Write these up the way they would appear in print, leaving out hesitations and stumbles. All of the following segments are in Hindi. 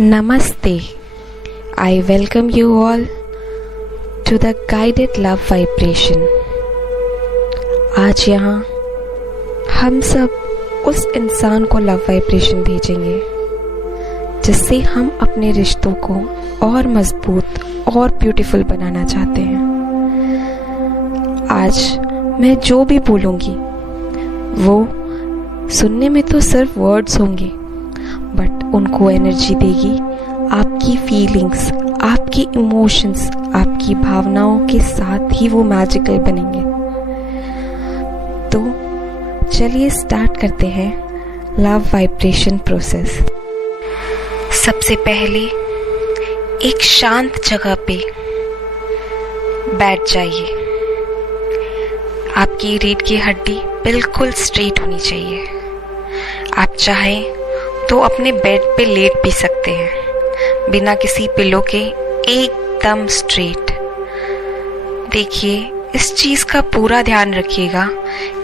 Namaste. I welcome you all to the guided love vibration. आज यहाँ हम सब उस इंसान को लव वाइब्रेशन भेजेंगे जिससे हम अपने रिश्तों को और मजबूत और ब्यूटीफुल बनाना चाहते हैं। आज मैं जो भी बोलूँगी वो सुनने में तो सिर्फ वर्ड्स होंगे, बट उनको एनर्जी देगी आपकी फीलिंग्स, आपकी इमोशंस, आपकी भावनाओं के साथ ही वो मैजिकल बनेंगे। तो चलिए स्टार्ट करते हैं लव वाइब्रेशन प्रोसेस। सबसे पहले एक शांत जगह पे बैठ जाइए। आपकी रीढ़ की हड्डी बिल्कुल स्ट्रेट होनी चाहिए। आप चाहें तो अपने बेड पे लेट भी सकते हैं, बिना किसी पिलो के एकदम स्ट्रेट। देखिए, इस चीज़ का पूरा ध्यान रखिएगा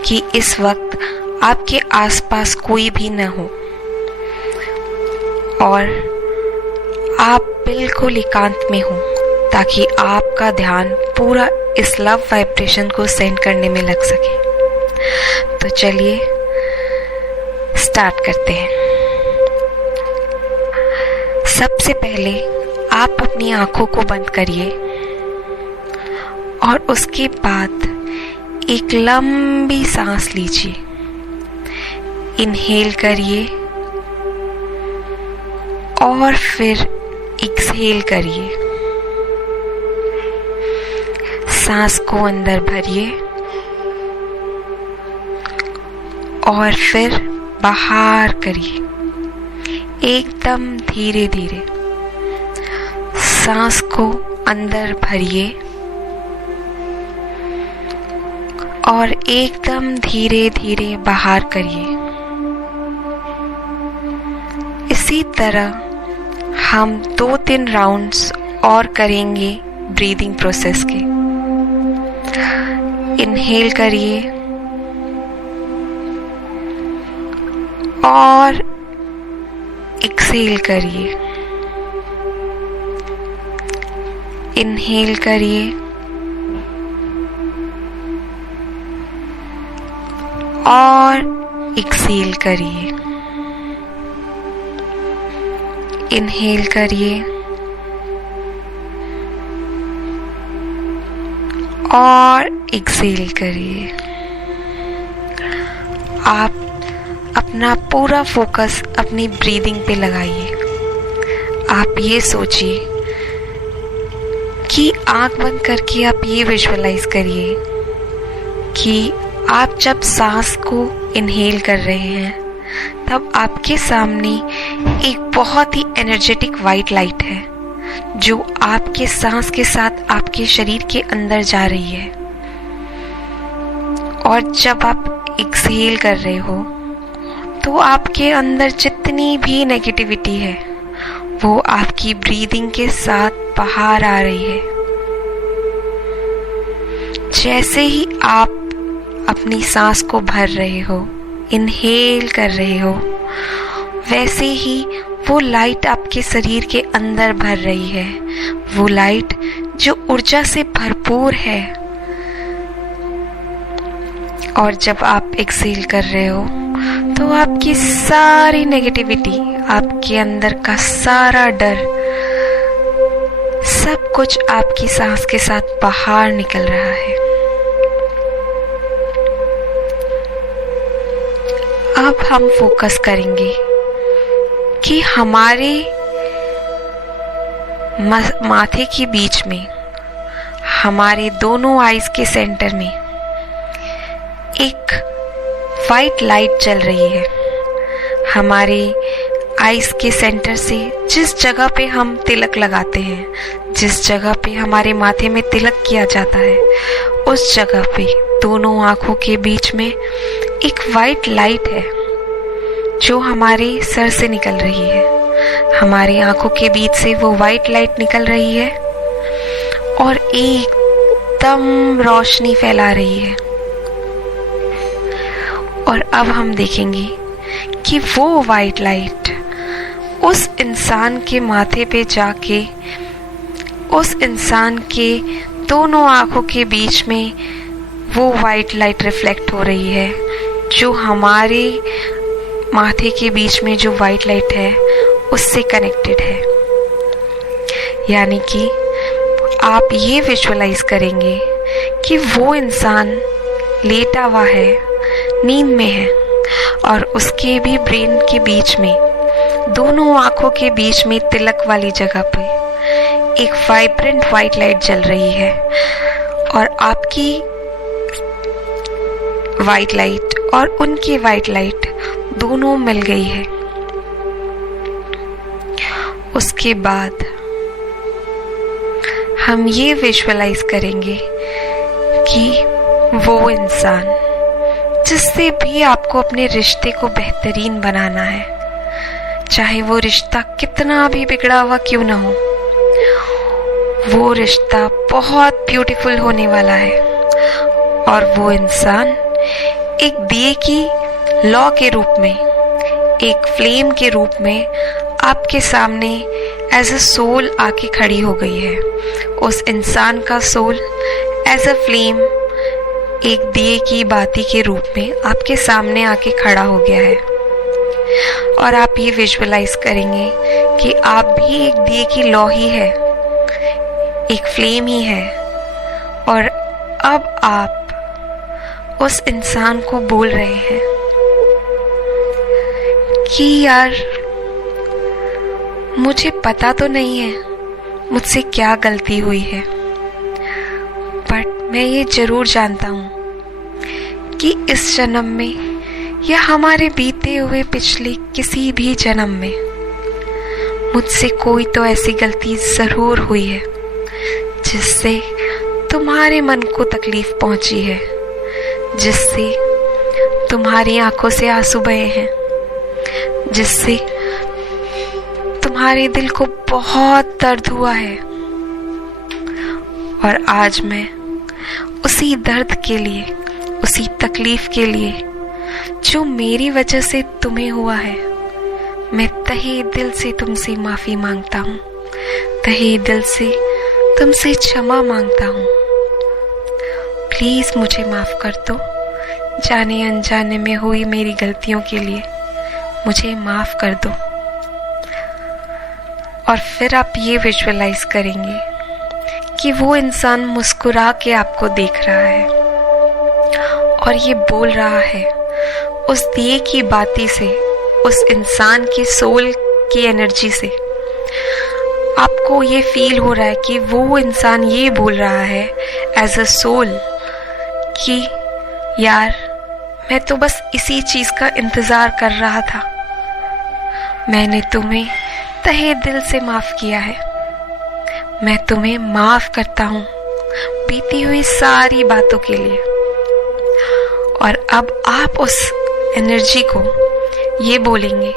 कि इस वक्त आपके आसपास कोई भी न हो और आप बिल्कुल एकांत में हो, ताकि आपका ध्यान पूरा इस लव वाइब्रेशन को सेंड करने में लग सके। तो चलिए स्टार्ट करते हैं। सबसे पहले आप अपनी आंखों को बंद करिए और उसके बाद एक लंबी सांस लीजिए। इनहेल करिए और फिर एक्सहेल करिए। सांस को अंदर भरिए और फिर बाहर करिए, एकदम धीरे धीरे। सांस को अंदर भरिए और एकदम धीरे धीरे बाहर करिए। इसी तरह हम 2-3 राउंड्स और करेंगे ब्रीदिंग प्रोसेस के। इनहेल करिए और एक्सहेल करिए। इनहेल करिए और एक्सहेल करिए। इनहेल करिए और एक्सहेल करिए। आप अपना पूरा फोकस अपनी ब्रीदिंग पे लगाइए। आप ये सोचिए कि आंख बंद करके आप ये विजुअलाइज करिए कि आप जब सांस को इनहेल कर रहे हैं तब आपके सामने एक बहुत ही एनर्जेटिक वाइट लाइट है जो आपके सांस के साथ आपके शरीर के अंदर जा रही है। और जब आप एक्सहेल कर रहे हो तो आपके अंदर जितनी भी नेगेटिविटी है वो आपकी ब्रीदिंग के साथ बाहर आ रही है। जैसे ही आप अपनी सांस को भर रहे हो, इनहेल कर रहे हो, वैसे ही वो लाइट आपके शरीर के अंदर भर रही है। वो लाइट जो ऊर्जा से भरपूर है। और जब आप एक्सहेल कर रहे हो तो आपकी सारी नेगेटिविटी, आपके अंदर का सारा डर, सब कुछ आपकी सांस के साथ बाहर निकल रहा है। अब हम फोकस करेंगे कि हमारे माथे के बीच में, हमारे दोनों आईज के सेंटर में एक वाइट लाइट जल रही है। हमारे आईज के सेंटर से जिस जगह पे हम तिलक लगाते हैं, जिस जगह पे हमारे माथे में तिलक किया जाता है, उस जगह पे दोनों आंखों के बीच में एक वाइट लाइट है जो हमारे सर से निकल रही है। हमारी आंखों के बीच से वो वाइट लाइट निकल रही है और एकदम रोशनी फैला रही है। और अब हम देखेंगे कि वो वाइट लाइट उस इंसान के माथे पे जाके उस इंसान के दोनों आंखों के बीच में वो वाइट लाइट रिफ्लेक्ट हो रही है, जो हमारे माथे के बीच में जो वाइट लाइट है उससे कनेक्टेड है। यानी कि आप ये विजुअलाइज करेंगे कि वो इंसान लेटा हुआ है, नींद में है, और उसके भी ब्रेन के बीच में, दोनों आंखों के बीच में तिलक वाली जगह पे एक वाइब्रेंट वाइट लाइट जल रही है, और आपकी वाइट लाइट और उनकी वाइट लाइट दोनों मिल गई है। उसके बाद हम ये विजुअलाइज करेंगे कि वो इंसान जिससे भी आपको अपने रिश्ते को बेहतरीन बनाना है, चाहे वो रिश्ता कितना भी बिगड़ा हुआ क्यों ना हो, वो रिश्ता बहुत ब्यूटीफुल होने वाला है। और वो इंसान एक दिए की लौ के रूप में, एक फ्लेम के रूप में आपके सामने एज अ सोल आके खड़ी हो गई है। उस इंसान का सोल एज अ फ्लेम, एक दिए की बाती के रूप में आपके सामने आके खड़ा हो गया है। और आप ये विजुअलाइज करेंगे कि आप भी एक दिए की लौ ही है, एक फ्लेम ही है। और अब आप उस इंसान को बोल रहे हैं कि यार, मुझे पता तो नहीं है मुझसे क्या गलती हुई है, बट मैं ये जरूर जानता हूँ कि इस जन्म में या हमारे बीते हुए पिछले किसी भी जन्म में मुझसे कोई तो ऐसी गलती जरूर हुई है जिससे तुम्हारे मन को तकलीफ पहुंची है, जिससे तुम्हारी आंखों से आंसू बहे हैं, जिससे तुम्हारे दिल को बहुत दर्द हुआ है। और आज मैं उसी दर्द के लिए, उसी तकलीफ के लिए जो मेरी वजह से तुम्हें हुआ है, मैं तहे दिल से तुमसे माफी मांगता हूँ, तहे दिल से तुमसे क्षमा मांगता हूँ। प्लीज मुझे माफ कर दो, जाने अनजाने में हुई मेरी गलतियों के लिए मुझे माफ कर दो। और फिर आप ये विजुअलाइज करेंगे कि वो इंसान मुस्कुरा के आपको देख रहा है और ये बोल रहा है उस दिए की बाती से, उस इंसान की सोल की एनर्जी से। आपको ये फील हो रहा है कि वो इंसान ये बोल रहा है एज अ सोल कि यार, मैं तो बस इसी चीज का इंतजार कर रहा था, मैंने तुम्हें तहे दिल से माफ किया है, मैं तुम्हें माफ करता हूँ बीती हुई सारी बातों के लिए। और अब आप उस एनर्जी को ये बोलेंगे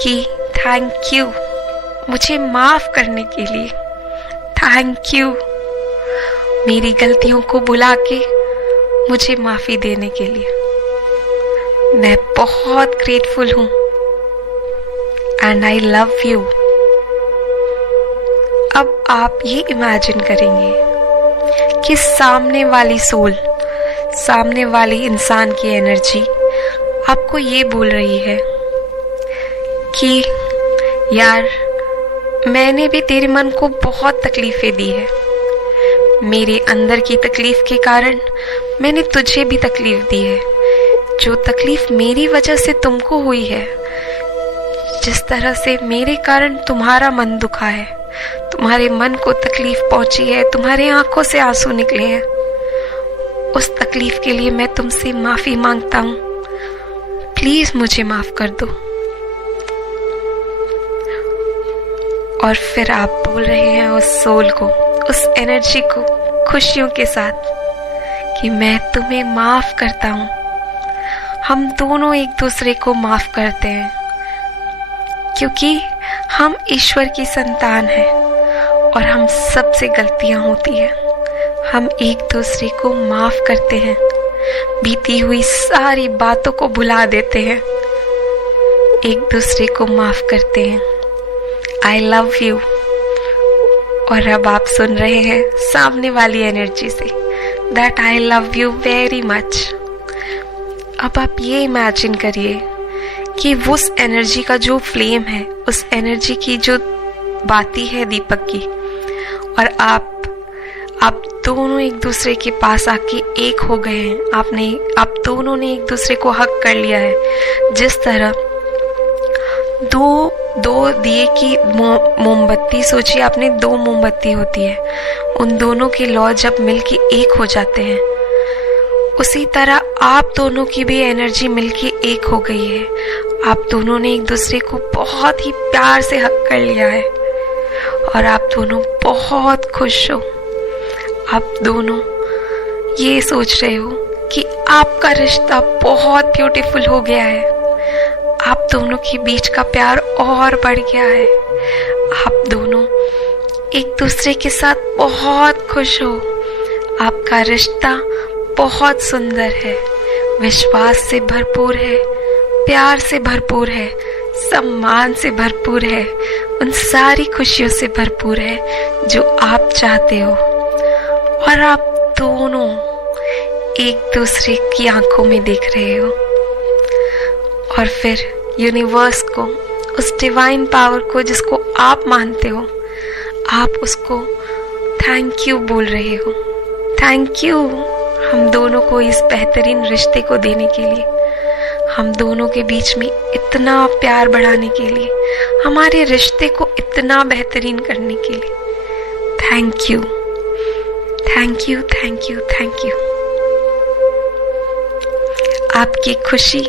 कि थैंक यू मुझे माफ करने के लिए, थैंक यू मेरी गलतियों को बुला के मुझे माफी देने के लिए। मैं बहुत ग्रेटफुल हूँ एंड आई लव यू। अब आप ये इमेजिन करेंगे कि सामने वाली सोल, सामने वाली इंसान की एनर्जी आपको ये बोल रही है कि यार, मैंने भी तेरे मन को बहुत तकलीफें दी है, मेरे अंदर की तकलीफ के कारण मैंने तुझे भी तकलीफ दी है। जो तकलीफ मेरी वजह से तुमको हुई है, जिस तरह से मेरे कारण तुम्हारा मन दुखा है, तुम्हारे मन को तकलीफ पहुंची है, तुम्हारे आंखों से आंसू निकले हैं, उस तकलीफ के लिए मैं तुमसे माफी मांगता हूँ, प्लीज मुझे माफ कर दो। और फिर आप बोल रहे हैं उस सोल को, उस एनर्जी को खुशियों के साथ कि मैं तुम्हें माफ करता हूँ। हम दोनों एक दूसरे को माफ करते हैं क्योंकि हम ईश्वर की संतान हैं और हम सबसे गलतियां होती हैं। हम एक दूसरे को माफ करते हैं, बीती हुई सारी बातों को भुला देते हैं, एक दूसरे को माफ करते हैं। I love you. और अब आप सुन रहे हैं सामने वाली energy say that I love you very much. अब आप ये इमेजिन करिए कि उस एनर्जी का जो फ्लेम है, उस एनर्जी की जो बाती है दीपक की, और आप दोनों एक दूसरे के पास आके एक हो गए हैं। आप दोनों ने एक दूसरे को हक कर लिया है। जिस तरह दो दिए की मोमबत्ती, सोचिए आपने 2 मोमबत्ती होती है, उन दोनों के लौ जब मिलके एक हो जाते हैं, उसी तरह आप दोनों की भी एनर्जी मिलके एक हो गई है। आप दोनों ने एक दूसरे को बहुत ही प्यार से हक कर लिया है और आप दोनों बहुत खुश हो। आप दोनों ये सोच रहे हो कि आपका रिश्ता बहुत ब्यूटीफुल हो गया है। आप दोनों के बीच का प्यार और बढ़ गया है। आप दोनों एक दूसरे के साथ बहुत खुश हो। आपका रिश्ता बहुत सुंदर है, विश्वास से भरपूर है, प्यार से भरपूर है, सम्मान से भरपूर है, उन सारी खुशियों से भरपूर है जो आप चाहते हो। और आप दोनों एक दूसरे की आंखों में देख रहे हो और फिर यूनिवर्स को, उस डिवाइन पावर को जिसको आप मानते हो, आप उसको थैंक यू बोल रहे हो। थैंक यू हम दोनों को इस बेहतरीन रिश्ते को देने के लिए, हम दोनों के बीच में इतना प्यार बढ़ाने के लिए, हमारे रिश्ते को इतना बेहतरीन करने के लिए। Thank you, thank you, thank you, thank you. आपकी खुशी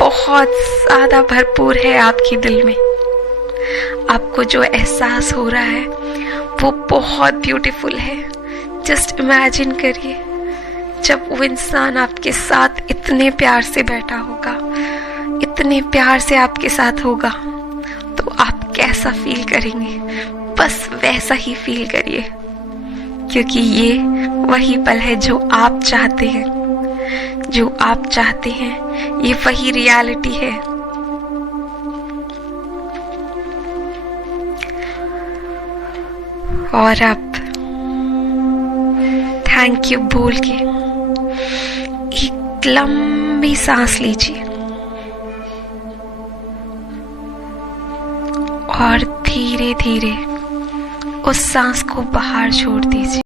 बहुत ज्यादा भरपूर है आपके दिल में। आपको जो एहसास हो रहा है वो बहुत ब्यूटीफुल है। जस्ट इमेजिन करिए जब वो इंसान आपके साथ इतने प्यार से बैठा होगा, इतने प्यार से आपके साथ होगा, तो आप कैसा फील करेंगे? बस वैसा ही फील करिए, क्योंकि ये वही पल है जो आप चाहते हैं। जो आप चाहते हैं ये वही रियलिटी है। और अब थैंक यू बोल के एक लंबी सांस लीजिए और धीरे धीरे उस सांस को बाहर छोड़ दीजिए।